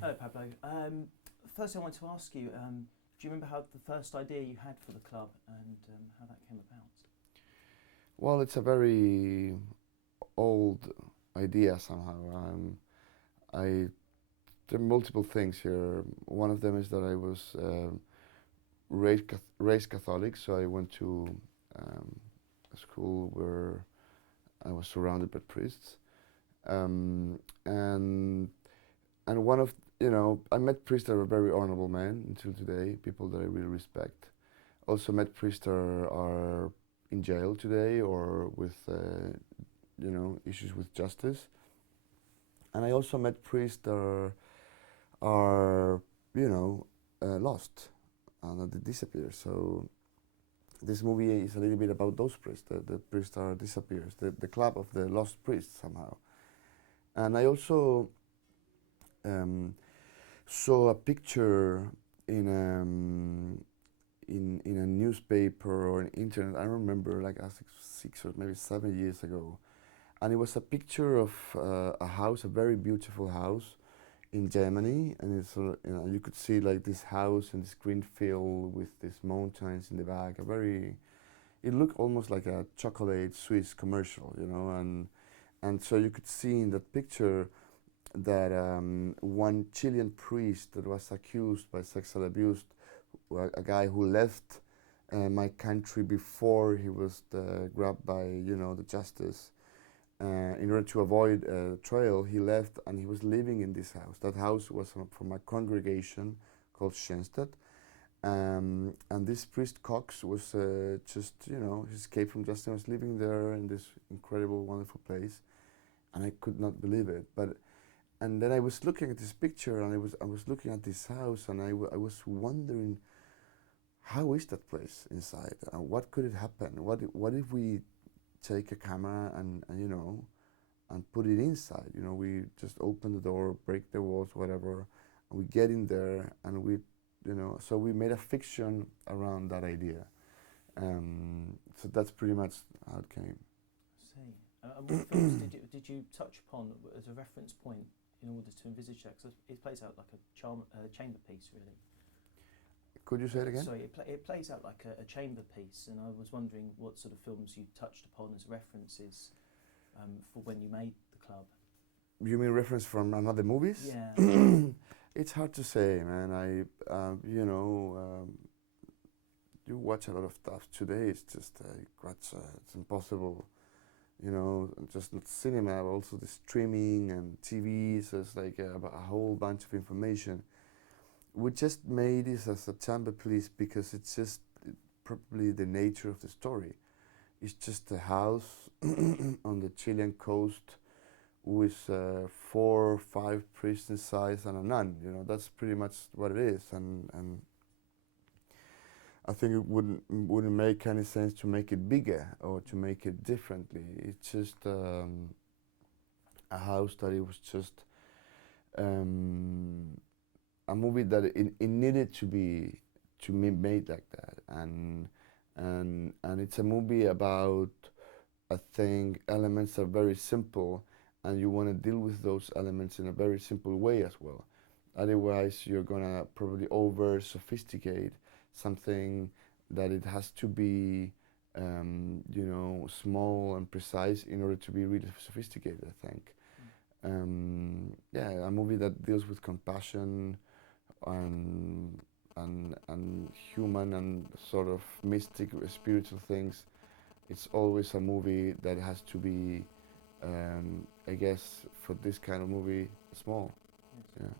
Hello, Pablo. First, I want to ask you: do you remember how the first idea you had for the club and how that came about? Well, it's a very old idea somehow. I There are multiple things here. One of them is that I was raised Catholic, so I went to a school where I was surrounded by priests, um, and and one of I met priests that are very honorable men until today, people that I really respect. Also met priests that are in jail today or with issues with justice. And I also met priests that are lost and that they disappear. So this movie is a little bit about those priests. The priests are disappears. The club of the lost priests somehow. And I also saw a picture in in a newspaper or on internet. I remember like 6 or maybe 7 years ago, and it was a picture of a house, a very beautiful house in Germany, and you could see like this house and this green field with these mountains in the back. It looked almost like a chocolate Swiss commercial, and so you could see in that picture that one Chilean priest that was accused by sexual abuse, a guy who left my country before he was grabbed by the justice. In order to avoid trial, he left and he was living in this house. That house was from a congregation called Schenstadt. And this priest Cox was he escaped from justice and was living there in this incredible, wonderful place. And I could not believe it. And then I was looking at this picture and I was looking at this house and I was wondering, how is that place inside? What could it happen? What if we take a camera and put it inside? We just open the door, break the walls, whatever, and we get in there and so we made a fiction around that idea. So that's pretty much how it came. I see. And what films did you touch upon as a reference point in order to envisage that? Because it plays out like a chamber piece, really. Could you say it again? Sorry, it plays out like a chamber piece, and I was wondering what sort of films you touched upon as references for when you made the club. You mean reference from another movies? Yeah. It's hard to say, man. You watch a lot of stuff today. It's just it's impossible. Just not cinema, but also the streaming and TV. So it's like a whole bunch of information. We just made this as a chamber piece because it's just probably the nature of the story. It's just a house on the Chilean coast with 4 or 5 priests inside and a nun. That's pretty much what it is. And I think it wouldn't make any sense to make it bigger or to make it differently. It's just a house that it was just a movie that it needed to be made like that, and it's a movie about, I think, elements that are very simple, and you want to deal with those elements in a very simple way as well. Otherwise, you're gonna probably over sophisticate something that it has to be, small and precise in order to be really sophisticated, I think. Yeah, a movie that deals with compassion and human and sort of mystic, spiritual things. It's always a movie that has to be, I guess, for this kind of movie, small. Yes. Yeah.